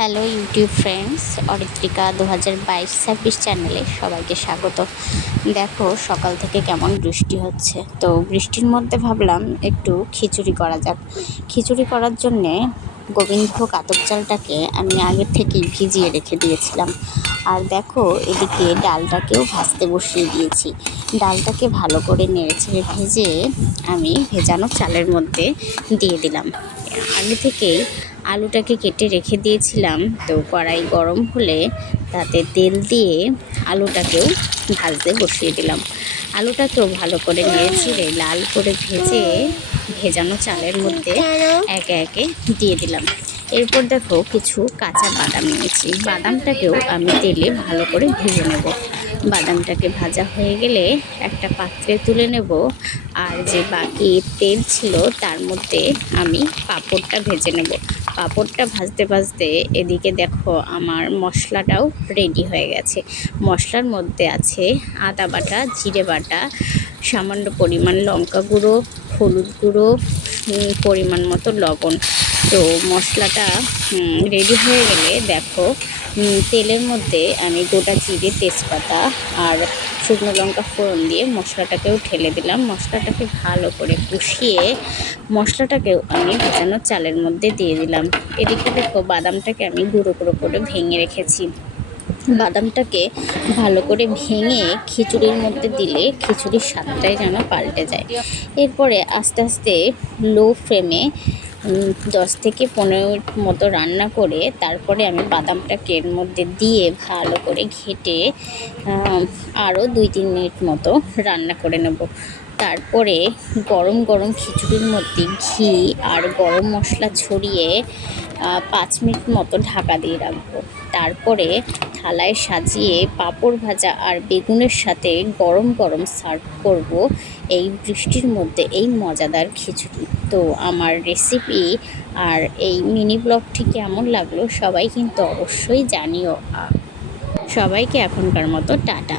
Hello YouTube friends, Aritrika 2022-26 চ্যানেলে সবাইকে স্বাগত। দেখো সকাল থেকে কেমন বৃষ্টি হচ্ছে, তো বৃষ্টির মধ্যে ভাবলাম একটু খিচুড়ি করা যাক। খিচুড়ি করার জন্যে গোবিন্দভোগ আতপ চালটাকে আমি আগে থেকেই ভিজিয়ে রেখে দিয়েছিলাম। আর দেখো এদিকে ডালটাকেও ভাজতে বসিয়ে দিয়েছি। ডালটাকে ভালো করে নেড়েচেড়ে ভেজে আমি ভেজানো চালের মধ্যে দিয়ে দিলাম। আগে থেকেই আলুটাকে কেটে রেখে দিয়েছিলাম, তো কড়াই গরম হলে তাতে তেল দিয়ে আলুটাকেও ভাজতে বসিয়ে দিলাম। আলুটাকেও ভালো করে নেড়েচেড়ে লাল করে ভেজে ভেজানো চালের মধ্যে একে একে দিয়ে দিলাম। এরপর দেখো কিছু কাঁচা বাদাম নিয়েছি, বাদামটাকেও আমি তেলে ভালো করে ভেজে নেব। বাদামটাকে ভাজা হয়ে গেলে একটা পাত্রে তুলে নেব। আর যে বাকি তেল ছিল তার মধ্যে আমি পাঁপড়টা ভেজে নেব। পাঁপড়টা ভাজতে ভাজতে এদিকে দেখো আমার মশলাটাও রেডি হয়ে গেছে। মশলার মধ্যে আছে আদা বাটা, জিরে বাটা, সামান্য পরিমাণ লঙ্কা গুঁড়ো, হলুদ গুঁড়ো, পরিমাণ মতো লবণ। তো মশলাটা রেডি হয়ে গেলে দেখো তেলের মধ্যে আমি গোটা জিরে, তেজপাতা আর শুকনো লঙ্কা ফোড়ন দিয়ে মশলাটাকেও ঢেলে দিলাম। মশলাটাকে ভালো করে কষিয়ে মশলাটাকেও আমি ভেজানো চালের মধ্যে দিয়ে দিলাম। এদিকে দেখো বাদামটাকে আমি গুঁড়ো গুঁড়ো করে ভেঙে রেখেছি। বাদামটাকে ভালো করে ভেঙে খিচুড়ির মধ্যে দিলে খিচুড়ির স্বাদটাই যেন পাল্টে যায়। এরপরে আস্তে আস্তে লো ফ্লেমে 10 থেকে 15 মিনিট মতো রান্না করে তারপরে আমি বাদামটাকে এর মধ্যে দিয়ে ভালো করে ঘেটে আরও 2-3 মিনিট মতো রান্না করে নেব। তারপরে গরম গরম খিচুড়ির মধ্যে ঘি আর গরম মশলা ছড়িয়ে 5 মিনিট মতো ঢাকা দিয়ে রাখবো। তারপরে থালায় সাজিয়ে পাঁপড় ভাজা আর বেগুনের সাথে গরম গরম সার্ভ করব এই বৃষ্টির মধ্যে এই মজাদার খিচুড়ি। তো আমার রেসিপি আর এই মিনি ব্লগটি কেমন লাগলো সবাই কিন্তু অবশ্যই জানিও। সবাইকে এখনকার মতো টাটা।